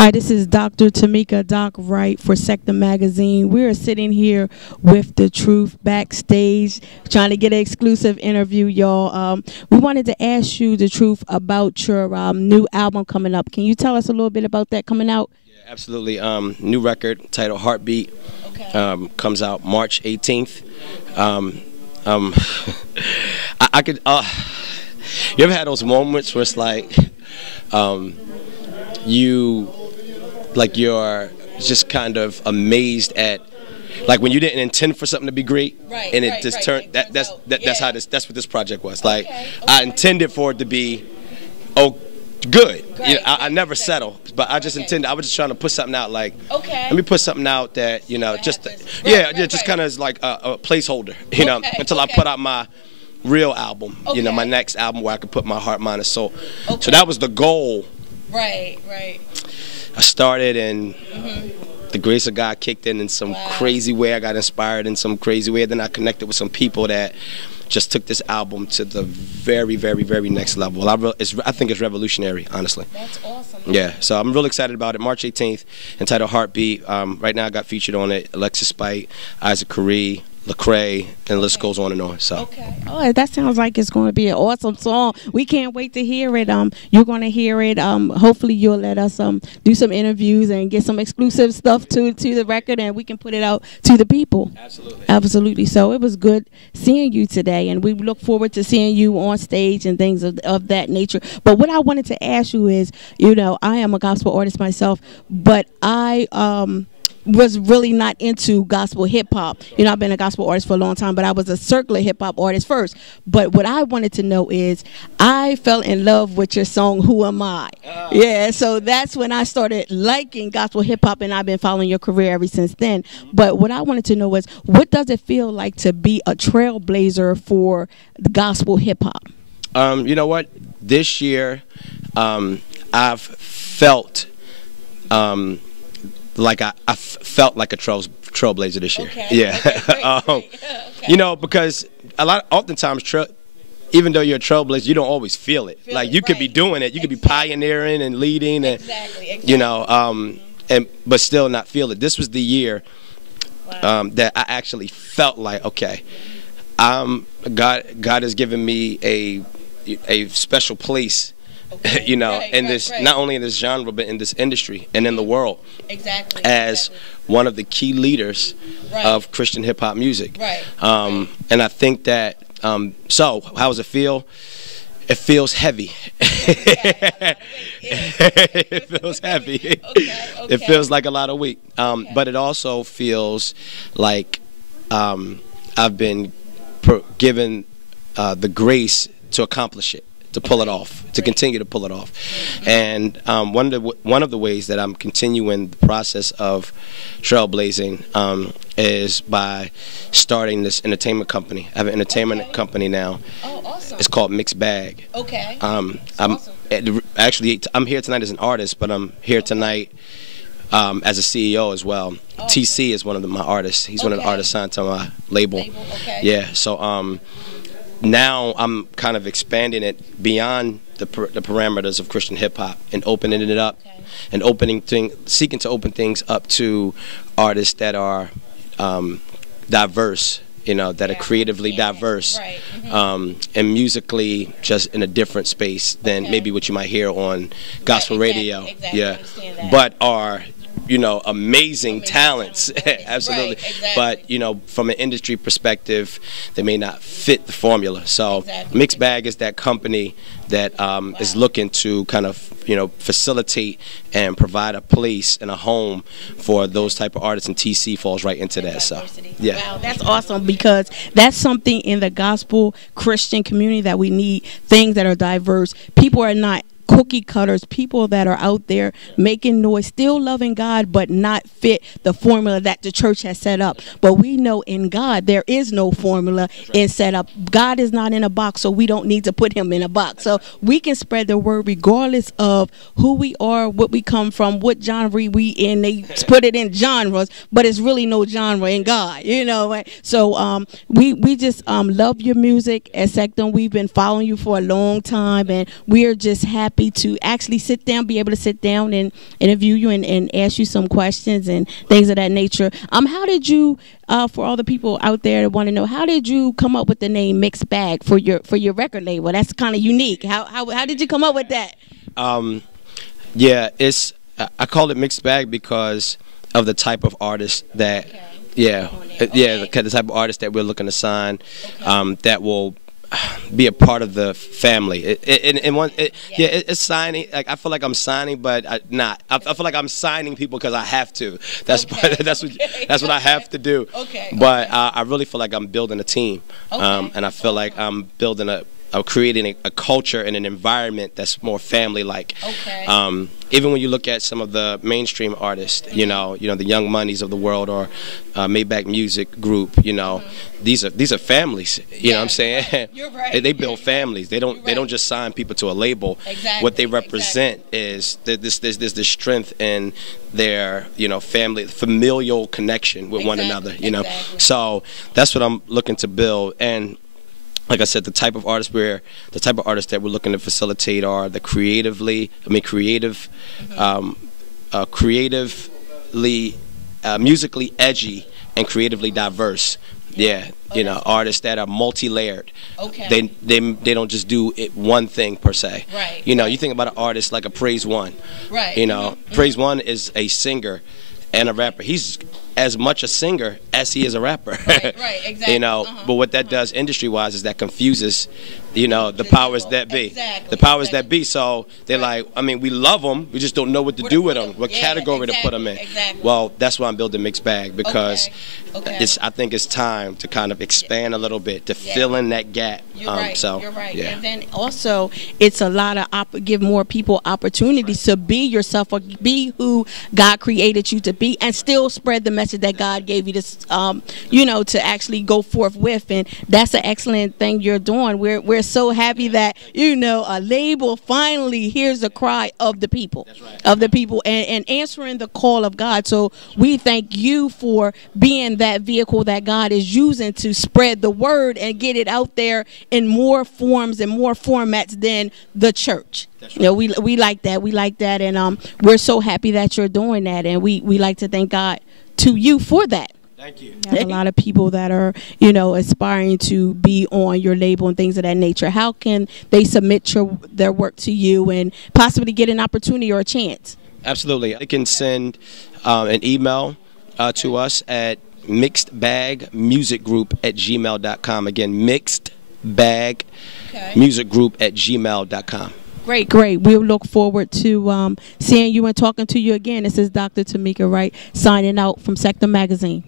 Hi, this is Dr. Tamika Doc Wright for Secdum magazine. We're sitting here with the Truth backstage, trying to get an exclusive interview, y'all. We wanted to ask you the truth about your new album coming up. Can you tell us a little bit about that coming out? Yeah, absolutely. New record titled Heartbeat. Okay. Comes out March 18th. I could. You ever had those moments where it's like, you're just kind of amazed at, like, when you didn't intend for something to be great, and it just turned. That's what this project was. Like, I intended for it to be, good. You know, I never settle, but I just intended. I was just trying to put something out. Like, let me put something out that just kind of is like a placeholder. You know, until I put out my real album. You know, my next album where I could put my heart, mind, and soul. So that was the goal. Right. I started, and the grace of God kicked in some crazy way. I got inspired in some crazy way. Then I connected with some people that just took this album to the very, very, very next level. I think it's revolutionary, honestly. That's awesome. Yeah, so I'm really excited about it. March 18th, entitled Heartbeat. Right now I got featured on it Alexis Spite, Isaac Carree, Lecrae, and the list goes on and on. So. Oh, that sounds like it's going to be an awesome song. We can't wait to hear it. You're going to hear it. Hopefully you'll let us do some interviews and get some exclusive stuff to the record, and we can put it out to the people. Absolutely. So it was good seeing you today, and we look forward to seeing you on stage and things of that nature. But what I wanted to ask you is, I am a gospel artist myself, but I was really not into gospel hip-hop. I've been a gospel artist for a long time, but I was a circular hip-hop artist first. But what I wanted to know is, I fell in love with your song, Who Am I? Yeah, so that's when I started liking gospel hip-hop, and I've been following your career ever since then. But what I wanted to know was, what does it feel like to be a trailblazer for the gospel hip-hop? You know what? This year, I've felt... like I felt like a trailblazer this year. Yeah. Because oftentimes, even though you're a trailblazer, you don't always feel it. Like, you could be doing it, you could be pioneering and leading, and but still not feel it. This was the year that I actually felt like, okay, God has given me a special place. In this, not only in this genre, but in this industry and in the world, as one of the key leaders of Christian hip hop music. And I think that, so how does it feel? It feels heavy. It feels heavy. It feels like a lot of weight. But it also feels like I've been given the grace to accomplish it, to pull it off, to continue to pull it off. And one of the ways that I'm continuing the process of trailblazing is by starting this entertainment company. I have an entertainment company now. Oh, awesome. It's called Mixed Bag. Actually, I'm here tonight as an artist, but I'm here tonight as a CEO as well. TC is one of my artists. He's one of the artists signed to my label. Yeah, so now I'm kind of expanding it beyond the parameters of Christian hip hop and opening it up, and seeking to open things up to artists that are diverse, that are creatively diverse, and musically just in a different space than maybe what you might hear on gospel radio. But are amazing talents. Absolutely. But from an industry perspective, they may not fit the formula. So Mixed Bag is that company that is looking to kind of facilitate and provide a place and a home for those type of artists, and TC falls right into that. So yeah. Wow, that's awesome, because that's something in the gospel Christian community that we need. Things that are diverse. People are not cookie cutters, people that are out there making noise, still loving God, but not fit the formula that the church has set up. But we know in God there is no formula in set up. God is not in a box, so we don't need to put him in a box. So we can spread the word regardless of who we are, what we come from, what genre we in. They put it in genres, but it's really no genre in God, So we just love your music at Secdum. We've been following you for a long time, and we're just happy happy to actually be able to sit down and interview you and ask you some questions and things of that nature. How did you, for all the people out there that want to know, how did you come up with the name Mixed Bag for your record label? That's kind of unique. How did you come up with that? Yeah, I call it Mixed Bag because of the type of artist that, the type of artist that we're looking to sign, that will be a part of the family. It's signing. Like, I feel like I'm signing, but not. I feel like I'm signing people because I have to. That's what I have to do. But I really feel like I'm building a team, and I feel like I'm building creating a culture and an environment that's more family-like. Even when you look at some of the mainstream artists, you know, the Young Moneys of the world, or Maybach Music Group, these are families. You know what I'm saying? Right. You're right. They build families. They don't just sign people to a label. What they represent is this strength in their family, familial connection with one another. So that's what I'm looking to build. And like I said, the type of artists that we're looking to facilitate are the creatively, musically edgy and creatively diverse. Artists that are multi-layered. They don't just do one thing per se. You think about an artist like a Praise One. Praise One is a singer and a rapper. He's as much a singer as he is a rapper. Right, exactly. But what that does industry-wise is that confuses, the powers that be. The powers that be. So they're like, we love them, we just don't know what to do with them, what category to put them in. Well, that's why I'm building Mixed Bag, because I think it's time to kind of expand a little bit to fill in that gap. You're right. Yeah. And then also, it's a lot of give more people opportunities to be yourself, or be who God created you to be, and still spread the message that God gave you to, to actually go forth with. And that's an excellent thing you're doing. We're so happy that a label finally hears the cry of the people, and answering the call of God. So we thank you for being that vehicle that God is using to spread the word and get it out there in more forms and more formats than the church. We like that, and we're so happy that you're doing that, and we like to thank God to you for that. Thank you. You have a lot of people that are, aspiring to be on your label and things of that nature. How can they submit their work to you and possibly get an opportunity or a chance? Absolutely. They can send an email to us at mixedbagmusicgroup@gmail.com. Again, mixedbagmusicgroup@gmail.com. Great. We'll look forward to seeing you and talking to you again. This is Dr. Tamika Wright signing out from Secdum Magazine.